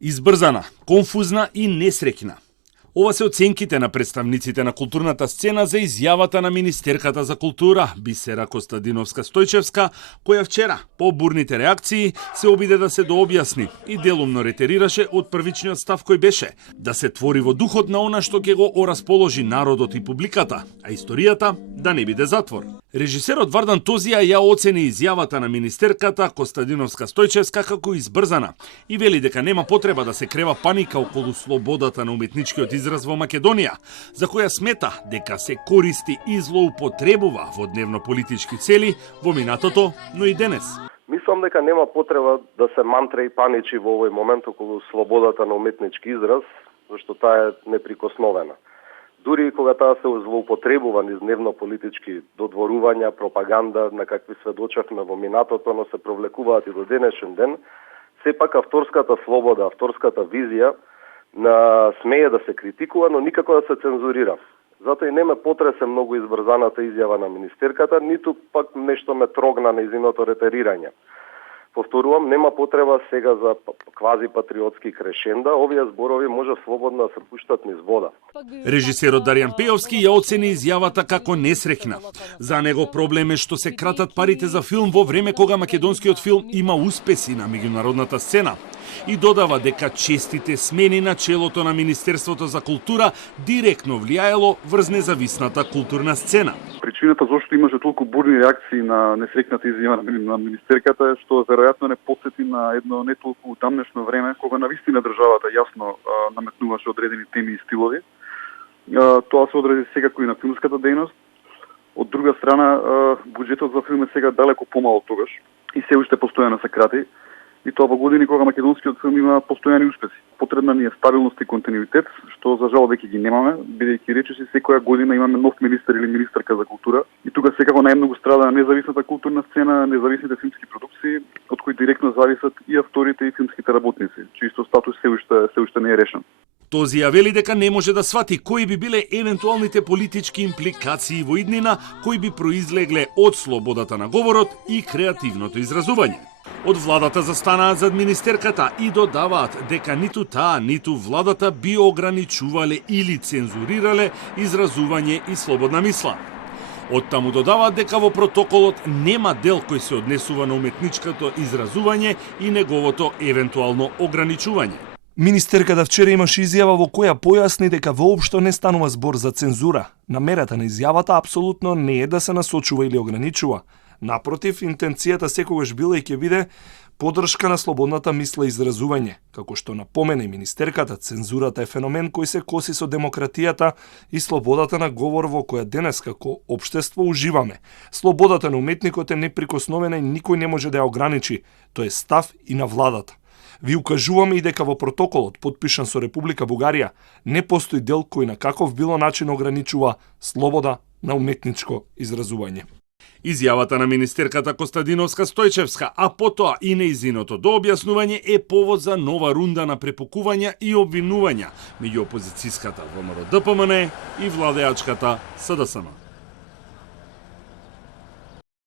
Избрзана, конфузна и несреќна. Ова се оценките на представниците на културната сцена за изјавата на министерката за култура Бисера Костадиновска-Стојчевска, која вчера, по бурните реакции, се обиде да се дообјасни и делумно ретерираше од првичниот став кој беше да се твори во духот на она што ќе го орасположи народот и публиката, а историјата да не биде затвор. Режисерот Вардан Тозија ја оцени изјавата на министерката Костадиновска-Стојчевска како избрзана и вели дека нема потреба да се крева паника околу слободата на уметничкиот израз во Македонија, за која смета дека се користи и злоупотребува во дневно-политички цели во минатото, но и денес. Мислам дека нема потреба да се мантре и паничи во овој момент околу слободата на уметнички израз, зашто таа е неприкосновена. Дури и кога таа се злоупотребува низ дневно-политички додворувања, пропаганда, на какви сведочевме во минатото, но се провлекуваат и до денешен ден, сепак авторската слобода, авторската визија смее да се критикува, но никако да се цензурира. Затоа и не ме потресе многу избрзаната изјава на министерката, ниту пак нешто ме трогна нејзиното ретерирање. Повторувам, нема потреба сега за квази патриотски крешенда, овие зборови може слободно да се пуштат низ вода. Режисерот Даријан Пејовски ја оцени изјавата како несреќна. За него проблем е што се кратат парите за филм во време кога македонскиот филм има успеси на меѓународната сцена. И додава дека честите смени на челото на Министерството за култура директно влијаело врз независната културна сцена. Причината зашто имаше толку бурни реакции на несреќната изјава на министерката е што веројатно не потсети на едно не толку дамнешно време кога навистина државата јасно наметнуваше одредени теми и стилови. Тоа се одрази секако и на филмската дејност. Од друга страна, буџетот за филм е сега далеко помал тогаш и се уште постојано се крати. И тоа во години кога македонскиот филм има постојани успеси. Потребна ни е стабилност и континуитет, што за жал веќе ги немаме, бидејќи речиси секоја година имаме нов министер или министерка за култура. И тука секако најмногу страда независната културна сцена, независните филмски продукции, од кои директно зависат и авторите и филмските работници, чиј статус се уште не е решен. Тозија вели дека не може да свати кои би биле евентуалните политички импликации во иднина кои би произлегле од слободата на говорот и креативното изразување. Од владата застанаат зад министерката и додаваат дека ниту таа, ниту владата би ограничувале или цензурирале изразување и слободна мисла. Оттаму додаваат дека во протоколот нема дел кој се однесува на уметничкото изразување и неговото евентуално ограничување. Министерката вчера имаше изјава во која појасни дека воопшто не станува збор за цензура. Намерата на изјавата апсолутно не е да се насочува или ограничува. Напротив, интенцијата секогаш била и ќе биде поддршка на слободната мисла и изразување. Како што напомене министерката, цензурата е феномен кој се коси со демократијата и слободата на говор во која денес како општество уживаме. Слободата на уметникот е неприкосновена и никој не може да ја ограничи. Тоа е став и на владата. Ви укажуваме и дека во протоколот, подпишан со Република Бугарија, не постои дел кој на каков било начин ограничува слобода на уметничко изразување. Изјавата на министерката Костадиновска-Стојчевска, а потоа и нејзиното дообјаснување е повод за нова рунда на препукувања и обвинувања меѓу опозицијската ВМРО-ДПМН и владеачката СДСМ.